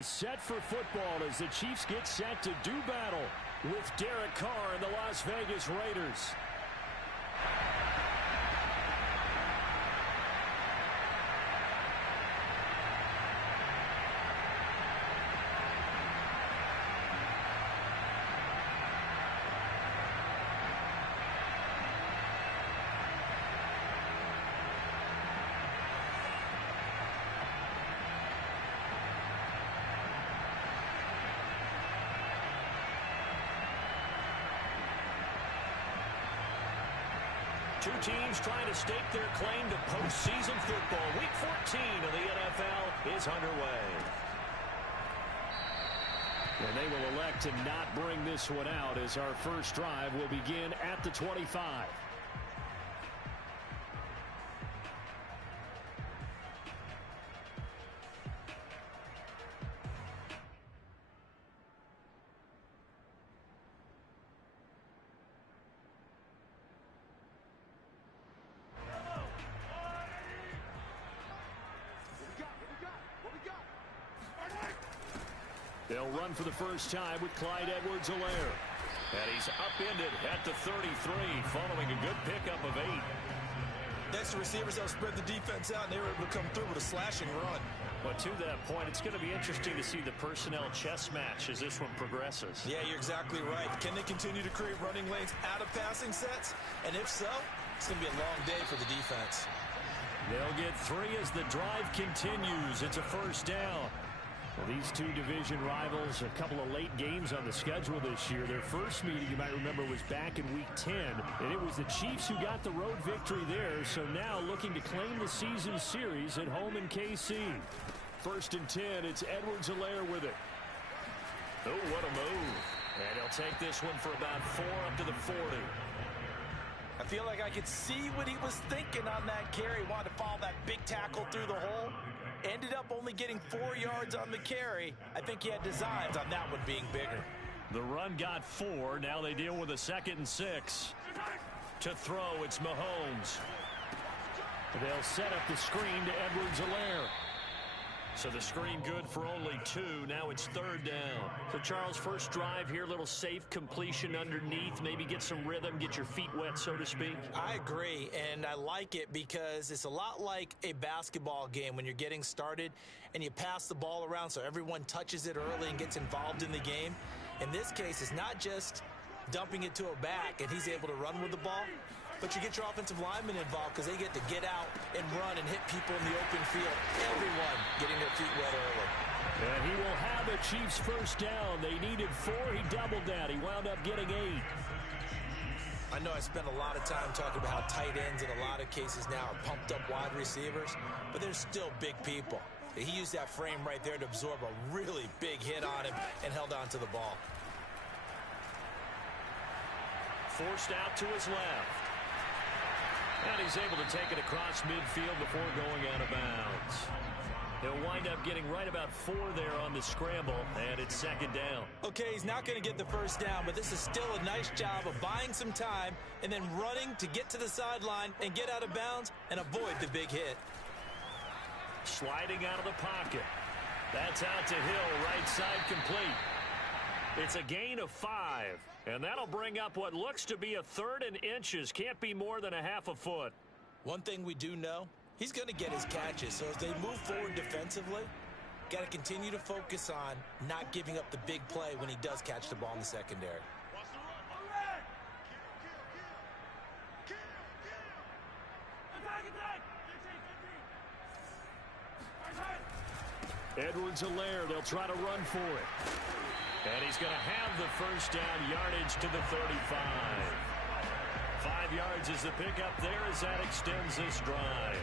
Set for football as the Chiefs get set to do battle with Derek Carr and the Las Vegas Raiders. Two teams trying to stake their claim to postseason football. Week 14 of the NFL is underway. And they will elect to not bring this one out as our first drive will begin at the 25. They'll run for the first time with Clyde Edwards-Helaire. And he's upended at the 33 following a good pickup of 8. Next to receivers, they'll spread the defense out, and they were able to come through with a slashing run. But to that point, it's going to be interesting to see the personnel chess match as this one progresses. Yeah, you're exactly right. Can they continue to create running lanes out of passing sets? And if so, it's going to be a long day for the defense. They'll get 3 as the drive continues. It's a first down. Well, these two division rivals, a couple of late games on the schedule this year. Their first meeting, you might remember, was back in Week 10, and it was the Chiefs who got the road victory there, so now looking to claim the season series at home in KC. First and 10, it's Edwards-Helaire with it. Oh, what a move. And he'll take this one for about 4 up to the 40. I feel like I could see what he was thinking on that carry. Wanted to follow that big tackle through the hole. Ended up only getting 4 yards on the carry. I think he had designs on that one being bigger. The run got 4. Now they deal with a 2nd and 6. To throw, it's Mahomes. They'll set up the screen to Edwards-Helaire. So the screen good for only 2. Now it's 3rd down. So, Charles, first drive here, little safe completion underneath. Maybe get some rhythm, get your feet wet, so to speak. I agree, and I like it because it's a lot like a basketball game when you're getting started and you pass the ball around so everyone touches it early and gets involved in the game. In this case, it's not just dumping it to a back and he's able to run with the ball, but you get your offensive linemen involved because they get to get out and run and hit people in the open field. Everyone getting their feet wet early. And he will have a Chiefs first down. They needed 4. He doubled that. He wound up getting 8. I know I spent a lot of time talking about how tight ends in a lot of cases now are pumped up wide receivers, but they're still big people. He used that frame right there to absorb a really big hit on him and held on to the ball. Forced out to his left. And he's able to take it across midfield before going out of bounds. He'll wind up getting right about 4 there on the scramble, and it's 2nd down. Okay, he's not going to get the first down, but this is still a nice job of buying some time and then running to get to the sideline and get out of bounds and avoid the big hit. Sliding out of the pocket. That's out to Hill, right side complete. It's a gain of 5, and that'll bring up what looks to be a 3rd and inches. Can't be more than a half a foot. One thing we do know, he's going to get his catches. So as they move forward defensively, got to continue to focus on not giving up the big play when he does catch the ball in the secondary. Edwards-Helaire, they'll try to run for it. And he's going to have the first down, yardage to the 35. 5 yards is the pickup there as that extends this drive.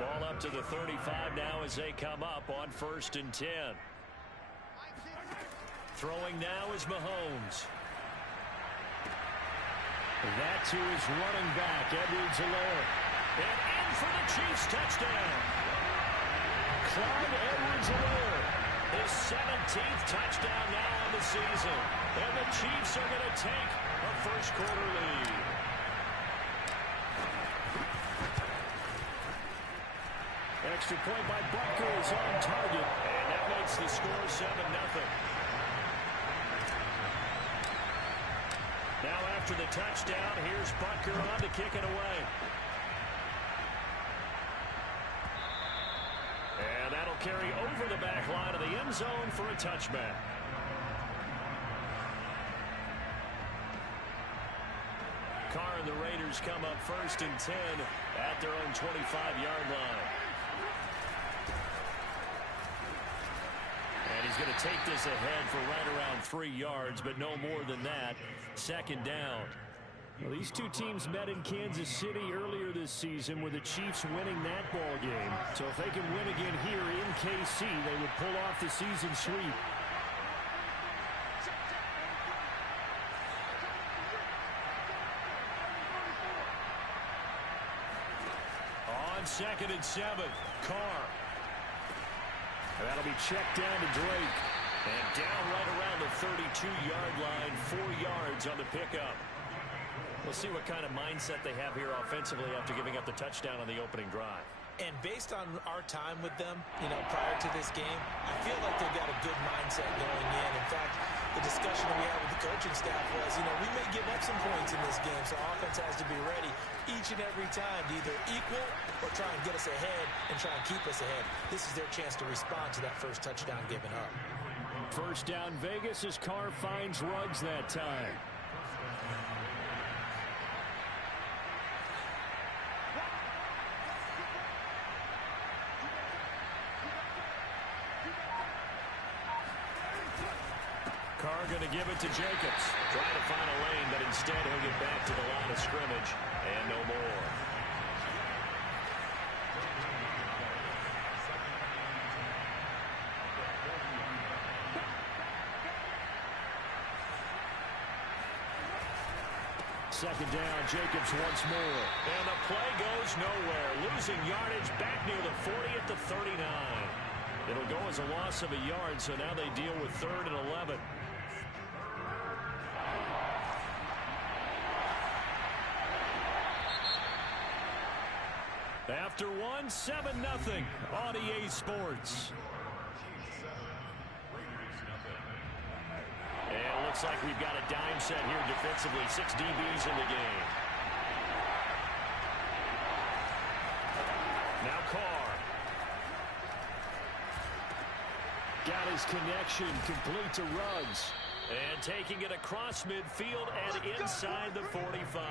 Ball up to the 35 now as they come up on 1st and 10. Throwing now is Mahomes. That to his running back, Edwards-Helaire. And in for the Chiefs touchdown. Clyde Edwards-Helaire, his 17th touchdown now on the season. And the Chiefs are going to take a first quarter lead. extra point by Butker is on target, and that makes the score 7-0. Now after the touchdown, here's Butker on to kick it away. And that'll carry over the back line of the end zone for a touchback. Carr and the Raiders come up 1st and 10 at their own 25-yard line. And he's going to take this ahead for right around 3 yards, but no more than that. 2nd down. Well, these two teams met in Kansas City earlier this season with the Chiefs winning that ball game. So if they can win again here in KC, they would pull off the season sweep. On 2nd and 7, Carr. And that'll be checked down to Drake. And down right around the 32-yard line, 4 yards on the pickup. We'll see what kind of mindset they have here offensively after giving up the touchdown on the opening drive. And based on our time with them, prior to this game, I feel like they've got a good mindset going in. In fact, the discussion that we had with the coaching staff was, we may give up some points in this game, so offense has to be ready each and every time to either equal or try and get us ahead and try and keep us ahead. This is their chance to respond to that first touchdown given up. 1st down Vegas as Carr finds Ruggs that time. Carr going to give it to Jacobs. Trying to find a lane, but instead he'll get back to the line of scrimmage and no more. Second down, Jacobs once more. And the play goes nowhere. Losing yardage back near the 40 at the 39. It'll go as a loss of a yard, so now they deal with 3rd and 11. After one, 7-0 on EA Sports. And it looks like we've got a dime set here defensively. 6 DBs in the game. Now Carr. Got his connection complete to Ruggs. And taking it across midfield and inside the 45.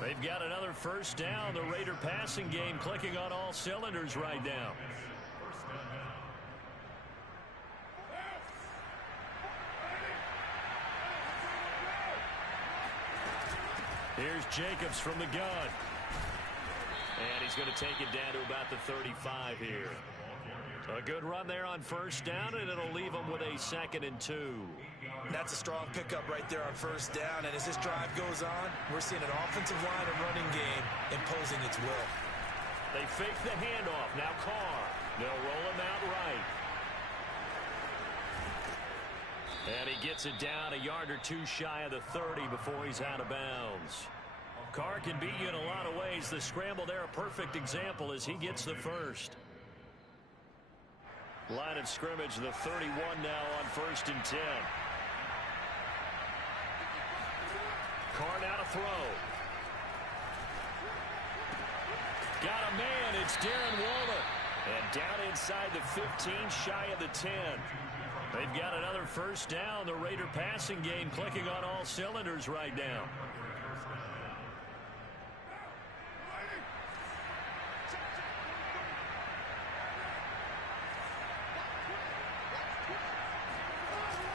They've got another 1st down. The Raider passing game clicking on all cylinders right now. Here's Jacobs from the gun. And he's going to take it down to about the 35 here. A good run there on 1st down, and it'll leave them with a 2nd and 2. That's a strong pickup right there on 1st down. And as this drive goes on, we're seeing an offensive line and running game imposing its will. They fake the handoff. Now Carr. They'll roll him out right. And he gets it down a yard or 2 shy of the 30 before he's out of bounds. Carr can beat you in a lot of ways. The scramble there, a perfect example as he gets the 1st. Line of scrimmage, the 31 now on 1st and 10. Carr now to throw. Got a man, it's Darren Waller. And down inside the 15, shy of the 10. They've got another 1st down. The Raider passing game clicking on all cylinders right now.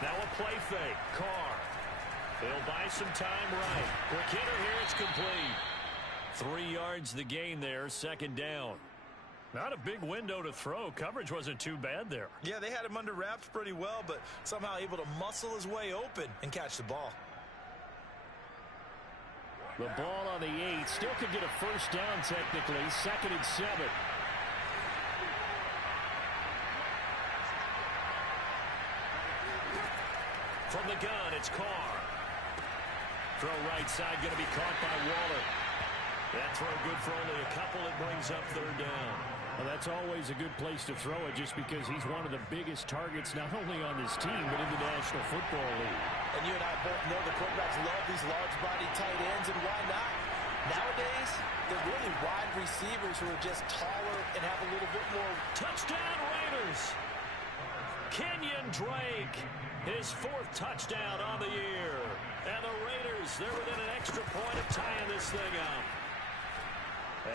Now a play fake. Carr. He'll buy some time right. Quick hitter here. It's complete. 3 yards the gain there. 2nd down. Not a big window to throw. Coverage wasn't too bad there. Yeah, they had him under wraps pretty well, but somehow able to muscle his way open and catch the ball. The ball on the 8. Still could get a 1st down technically. 2nd and 7. From the gun, it's Carr. Throw right side, going to be caught by Waller. That throw good for only a couple. It brings up third down. Well, that's always a good place to throw it just because he's one of the biggest targets not only on this team but in the National Football League. And you and I both know the quarterbacks love these large-body tight ends, and why not? Nowadays, they're really wide receivers who are just taller and have a little bit more. Touchdown Raiders! Kenyon Drake, his 4th touchdown on the year. And the Raiders, they're within an extra point of tying this thing up.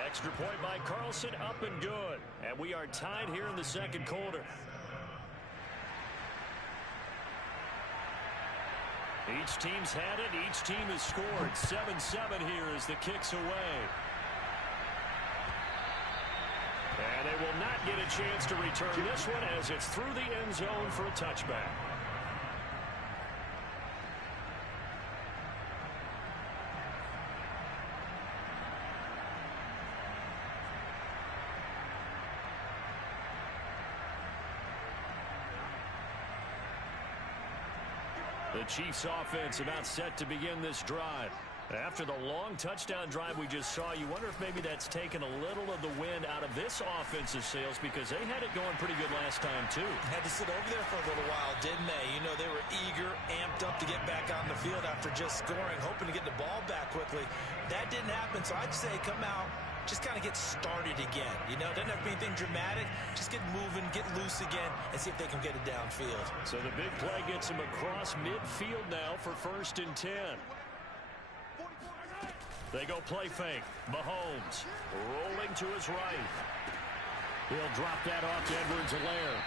Extra point by Carlson, up and good. And we are tied here in the second quarter. Each team's had it. Each team has scored. 7-7 here as the kick's away. And they will not get a chance to return this one as it's through the end zone for a touchback. The Chiefs offense about set to begin this drive. After the long touchdown drive we just saw, you wonder if maybe that's taken a little of the wind out of this offensive sails because they had it going pretty good last time too. Had to sit over there for a little while, didn't they? You know, they were eager, amped up to get back on the field after just scoring, hoping to get the ball back quickly. That didn't happen, so I'd say come out, just kind of get started again. You know, doesn't have to be anything dramatic. Just get moving, get loose again, and see if they can get it downfield. So the big play gets him across midfield now for 1st and 10. They go play fake. Mahomes rolling to his right. He'll drop that off to Edwards-Helaire.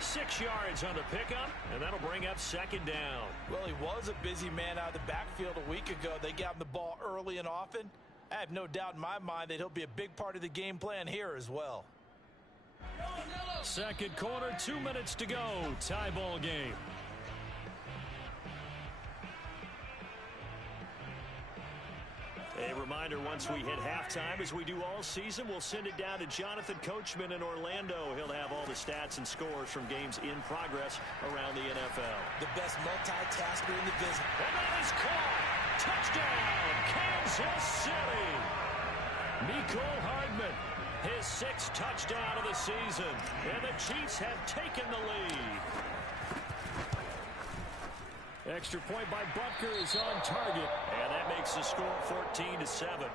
6 yards on the pickup, and that'll bring up 2nd down. Well, he was a busy man out of the backfield a week ago. They got him the ball early and often. I have no doubt in my mind that he'll be a big part of the game plan here as well. Second quarter, 2 minutes to go. Tie ball game. A reminder, once we hit halftime, as we do all season, we'll send it down to Jonathan Coachman in Orlando. He'll have all the stats and scores from games in progress around the NFL. The best multitasker in the business. And that is caught. Touchdown, Kansas City. Mecole Hardman, his 6th touchdown of the season. And the Chiefs have taken the lead. Extra point by Butker is on target, and that makes the score 14-7.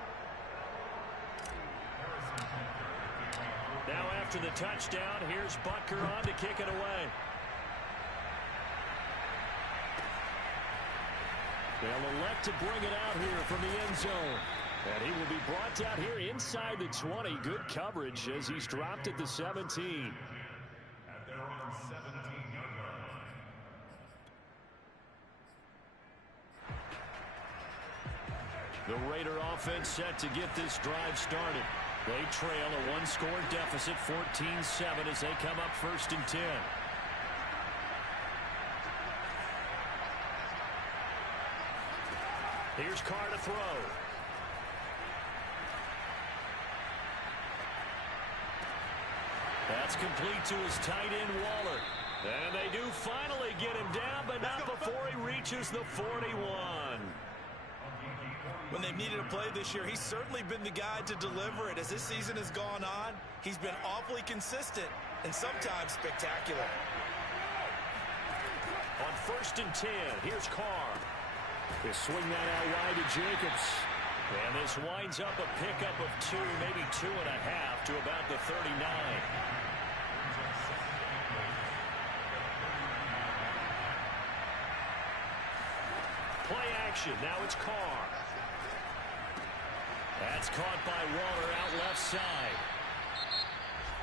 Now after the touchdown, here's Butker on to kick it away. They'll elect to bring it out here from the end zone. And he will be brought down here inside the 20. Good coverage as he's dropped at the 17. The Raider offense set to get this drive started. They trail a 1-score deficit, 14-7, as they come up 1st and 10. Here's Carr to throw. That's complete to his tight end, Waller. And they do finally get him down, but not before he reaches the 41. When they've needed a play this year, he's certainly been the guy to deliver it. As this season has gone on, he's been awfully consistent and sometimes spectacular. On 1st and 10, here's Carr. They swing that out wide to Jacobs. And this winds up a pickup of 2, maybe 2.5 to about the 39. Play action. Now it's Carr. That's caught by Waller out left side.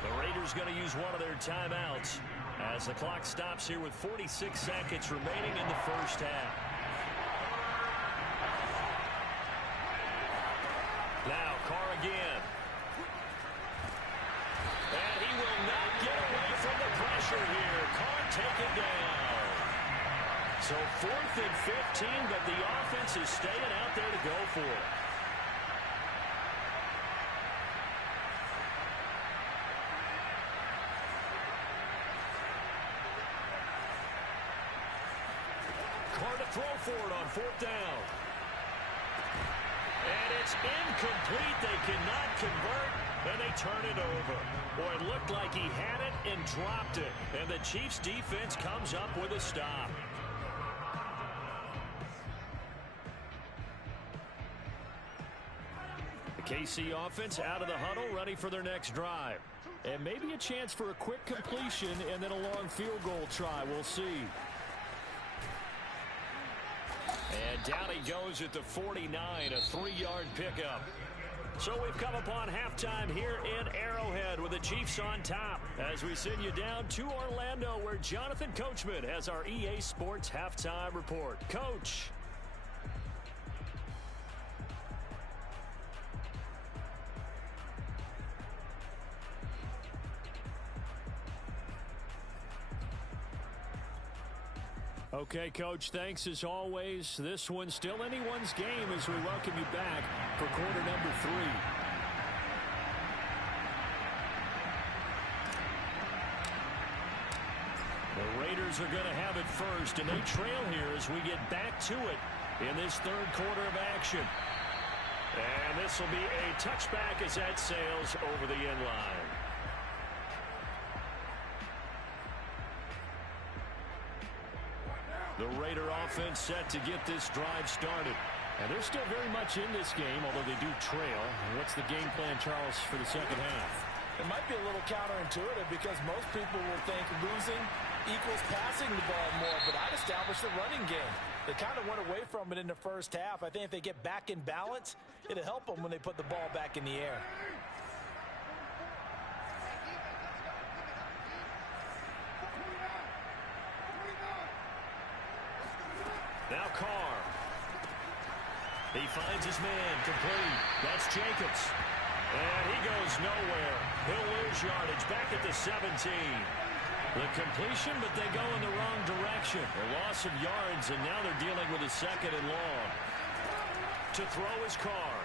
The Raiders going to use one of their timeouts as the clock stops here with 46 seconds remaining in the first half. Now Carr again. And he will not get away from the pressure here. Carr taken down. So 4th and 15, but the offense is staying out there to go for it. Carr to throw for it on 4th down. And it's incomplete. They cannot convert, and they turn it over. Boy, it looked like he had it and dropped it, and the Chiefs defense comes up with a stop. The KC offense out of the huddle, ready for their next drive. And maybe a chance for a quick completion and then a long field goal try. We'll see. And down he goes at the 49, a 3-yard pickup. So we've come upon halftime here in Arrowhead with the Chiefs on top as we send you down to Orlando where Jonathan Coachman has our EA Sports halftime report. Coach. Okay, Coach, thanks as always. This one's still anyone's game as we welcome you back for quarter number 3. The Raiders are going to have it first, and they trail here as we get back to it in this third quarter of action. And this will be a touchback as that sails over the end line. The Raider offense set to get this drive started. And they're still very much in this game, although they do trail. What's the game plan, Charles, for the second half? It might be a little counterintuitive because most people will think losing equals passing the ball more, but I'd establish the running game. They kind of went away from it in the first half. I think if they get back in balance, it'll help them when they put the ball back in the air. Now Carr. He finds his man complete. That's Jacobs. And he goes nowhere. He'll lose yardage back at the 17. The completion, but they go in the wrong direction. A loss of yards, and now they're dealing with a second and long. To throw is Carr.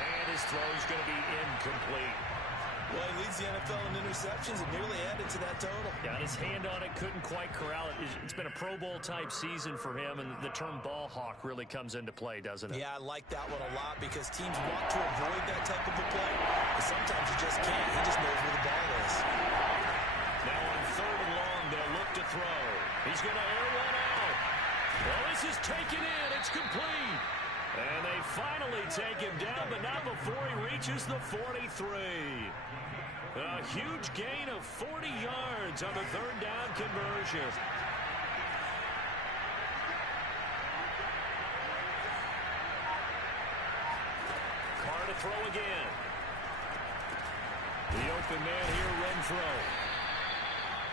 And his throw is going to be incomplete. Well, he leads the NFL in interceptions and nearly added to that total. Got his hand on it, couldn't quite corral it. It's been a Pro Bowl-type season for him, and the term ball hawk really comes into play, doesn't it? Yeah, I like that one a lot because teams want to avoid that type of a play, but sometimes you just can't. He just knows where the ball is. Now on third and long, they'll look to throw. He's going to air one out. Well, this is taken in. It's complete. And they finally take him down, but not before he reaches the 43. A huge gain of 40 yards on the third down conversion. Carr to throw again. The open man here, Renfro.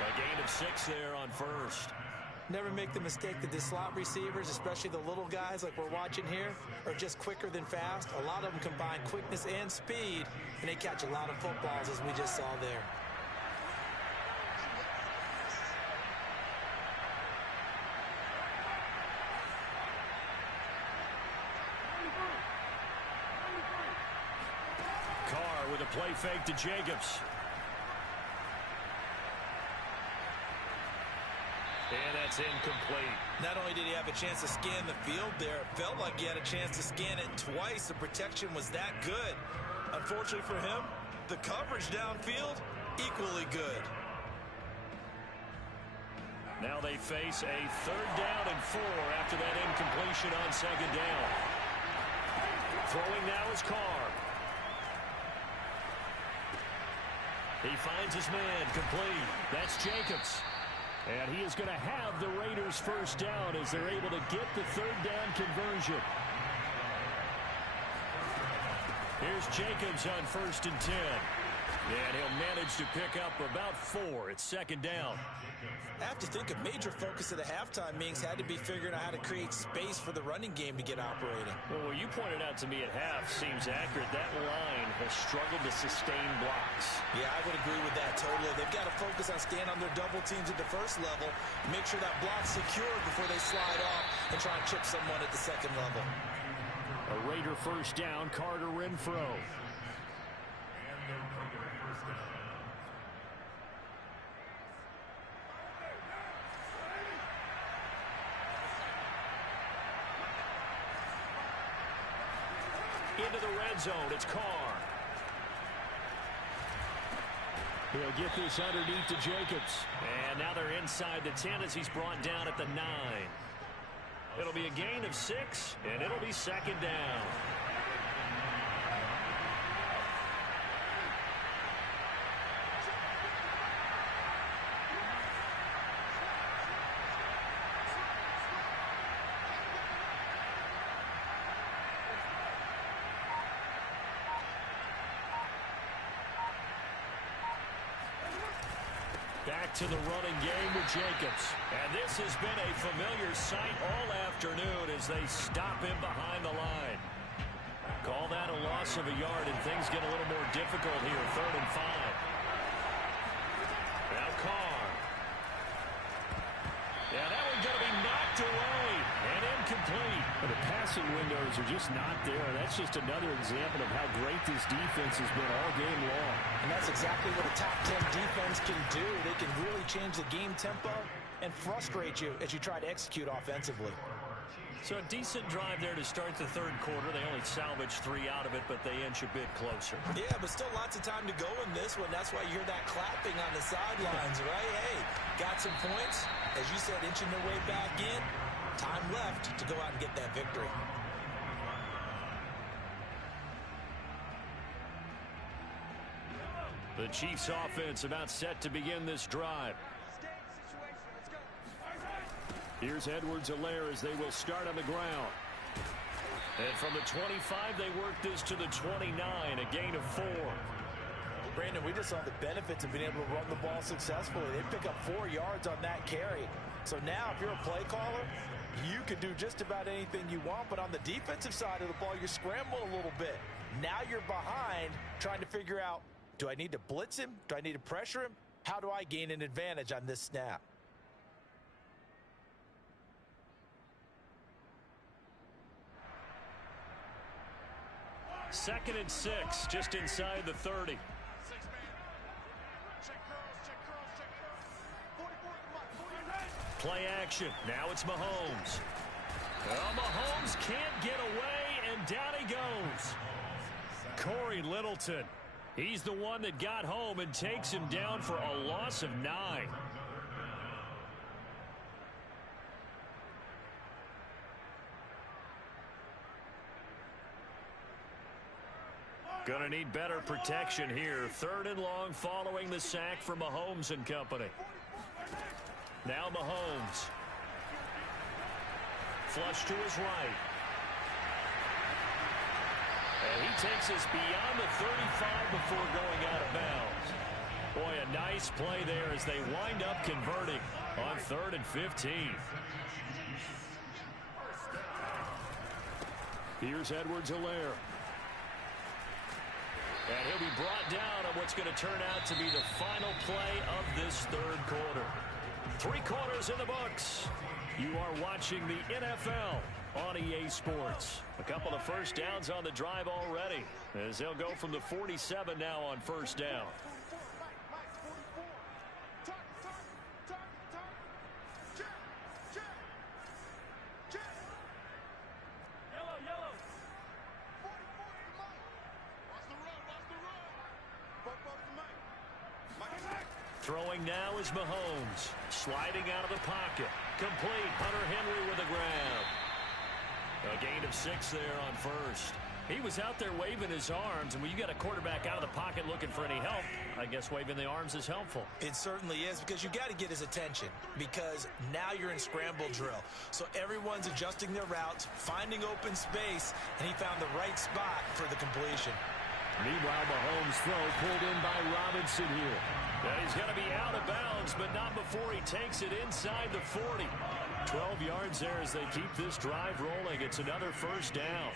A gain of 6 there on first. Never make the mistake that the slot receivers, especially the little guys like we're watching here, are just quicker than fast. A lot of them combine quickness and speed, and they catch a lot of footballs, as we just saw there. Carr with a play fake to Jacobs. And that's incomplete. Not only did he have a chance to scan the field there, it felt like he had a chance to scan it twice. The protection was that good. Unfortunately for him, the coverage downfield, equally good. Now they face a third down and 4 after that incompletion on second down. Throwing now is Carr. He finds his man complete. That's Jacobs. And he is going to have the Raiders first down as they're able to get the third down conversion. Here's Jacobs on 1st and 10. And he'll manage to pick up about 4. It's second down. I have to think a major focus at the halftime meetings had to be figuring out how to create space for the running game to get operating. Well, what you pointed out to me at half seems accurate. That line has struggled to sustain blocks. Yeah, I would agree with that totally. They've got to focus on staying on their double teams at the first level, make sure that block's secured before they slide off and try and chip someone at the second level. A Raider first down, Carter Renfro. into the red zone. It's Carr. He'll get this underneath to Jacobs. And now they're inside the 10 as he's brought down at the 9. It'll be a gain of 6, and it'll be second down. Back to the running game with Jacobs. And this has been a familiar sight all afternoon as they stop him behind the line. Call that a loss of a yard, and things get a little more difficult here. 3rd and 5. Now Carr. Yeah, that one's going to be knocked away and incomplete. But the passing windows are just not there. That's just another example of how great this defense has been all game long. And that's exactly what a top 10 defense can do. They can really change the game tempo and frustrate you as you try to execute offensively. So a decent drive there to start the 3rd quarter. They only salvaged 3 out of it, but they inch a bit closer. Yeah, but still lots of time to go in this one. That's why you hear that clapping on the sidelines, right? Hey, got some points. As you said, inching their way back in. Time left to go out and get that victory. The Chiefs offense about set to begin this drive. Here's Edwards-Helaire as they will start on the ground. And from the 25, they work this to the 29, a gain of 4. Brandon, we just saw the benefits of being able to run the ball successfully. They pick up 4 yards on that carry. So now if you're a play caller, you can do just about anything you want. But on the defensive side of the ball, you're scrambling a little bit. Now you're behind trying to figure out, do I need to blitz him? Do I need to pressure him? How do I gain an advantage on this snap? Second and 6, just inside the 30. Play action. Now it's Mahomes. Well, Mahomes can't get away, and down he goes. Corey Littleton. He's the one that got home and takes him down for a loss of 9. Gonna need better protection here. 3rd and long following the sack from Mahomes and company. Now Mahomes. Flush to his right. And he takes us beyond the 35 before going out of bounds. Boy, a nice play there as they wind up converting on 3rd and 15. Here's Edwards-Helaire. And he'll be brought down on what's going to turn out to be the final play of this 3rd quarter. 3 quarters in the books. You are watching the NFL on EA Sports. A couple of first downs on the drive already, as they'll go from the 47 now on 1st down. Throwing now is Mahomes. Sliding out of the pocket. Complete. Hunter Henry with a grab. A gain of 6 there on 1st. He was out there waving his arms, and when you got a quarterback out of the pocket looking for any help, I guess waving the arms is helpful. It certainly is, because you got to get his attention, because now you're in scramble drill. So everyone's adjusting their routes, finding open space, and he found the right spot for the completion. Meanwhile, Mahomes' throw pulled in by Robinson here. And he's going to be out of bounds, but not before he takes it inside the 40. 12 yards there as they keep this drive rolling. It's another 1st down.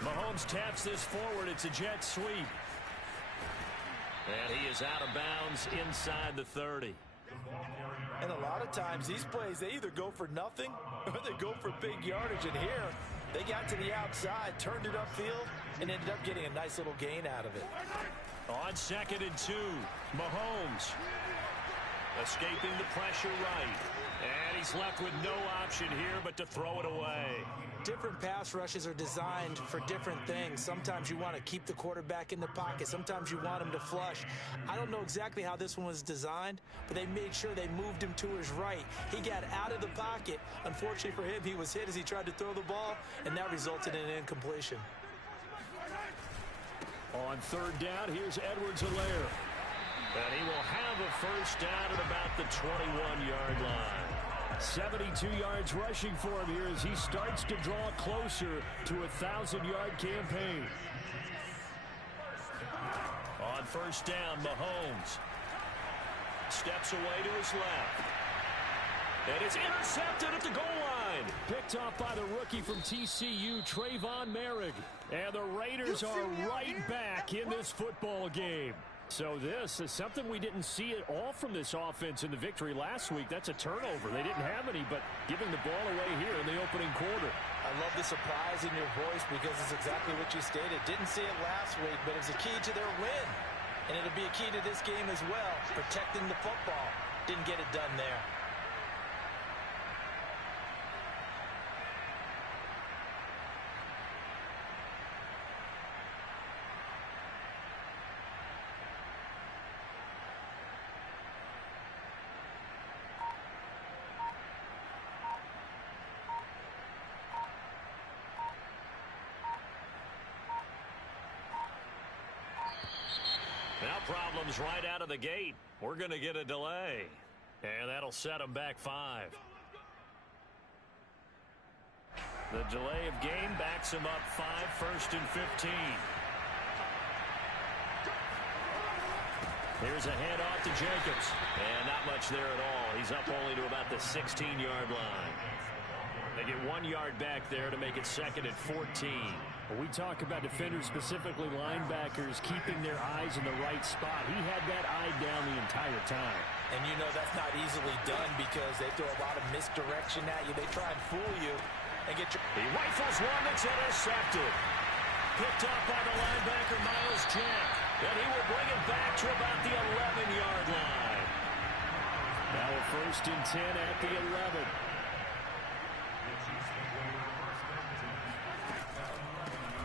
Mahomes taps this forward. It's a jet sweep. And he is out of bounds inside the 30. And a lot of times these plays, they either go for nothing or they go for big yardage. And here, they got to the outside, turned it upfield, and ended up getting a nice little gain out of it. On 2nd and 2, Mahomes escaping the pressure right. And he's left with no option here but to throw it away. Different pass rushes are designed for different things. Sometimes you want to keep the quarterback in the pocket. Sometimes you want him to flush. I don't know exactly how this one was designed, but they made sure they moved him to his right. He got out of the pocket. Unfortunately for him, he was hit as he tried to throw the ball, and that resulted in an incompletion. On third down, here's Edwards-Helaire. And he will have a first down at about the 21-yard line. 72 yards rushing for him here as he starts to draw closer to a 1,000-yard campaign. On first down, Mahomes steps away to his left. And it's intercepted at the goal line. Picked off by the rookie from TCU, Trayvon Merrick. And the Raiders are right back in this football game. So this is something we didn't see at all from this offense in the victory last week. That's a turnover. They didn't have any, but giving the ball away here in the opening quarter. I love the surprise in your voice because it's exactly what you stated. Didn't see it last week, but it's a key to their win. And it'll be a key to this game as well, protecting the football. Didn't get it done there. Now problems right out of the gate. We're going to get a delay. And that'll set them back 5. The delay of game backs him up 5, 1st and 15. Here's a handoff to Jacobs. And not much there at all. He's up only to about the 16-yard line. They get 1 yard back there to make it 2nd and 14. We talk about defenders, specifically linebackers, keeping their eyes in the right spot. He had that eye down the entire time. And you know that's not easily done because they throw a lot of misdirection at you. They try and fool you and get your... He rifles one that's intercepted. Picked up by the linebacker, Miles Jack. And he will bring it back to about the 11-yard line. Now a 1st and 10 at the 11.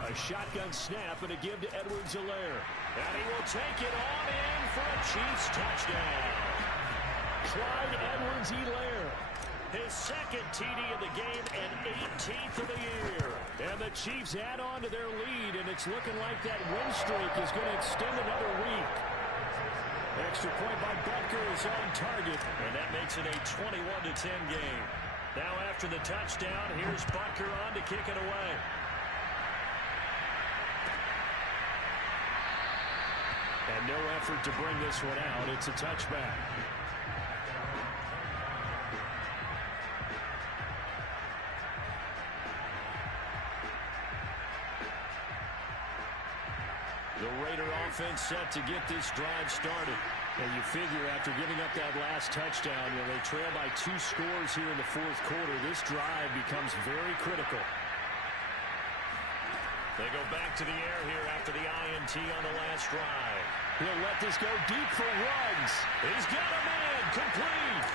A shotgun snap and a give to Edwards-Helaire. And he will take it on in for a Chiefs touchdown. Clyde Edwards-Helaire. His 2nd TD of the game and 18th of the year. And the Chiefs add on to their lead, and it's looking like that win streak is going to extend another week. Extra point by Butker is on target, and that makes it a 21-10 game. Now after the touchdown, here's Butker on to kick it away. And no effort to bring this one out. It's a touchback. The Raider offense set to get this drive started. And you figure after giving up that last touchdown, they trail by 2 scores here in the 4th quarter. This drive becomes very critical. They go back to the air here after the INT on the last drive. He'll let this go deep for Ruggs. He's got a man complete.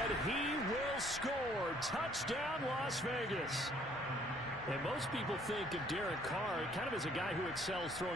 And he will score. Touchdown, Las Vegas. And most people think of Derek Carr kind of as a guy who excels throwing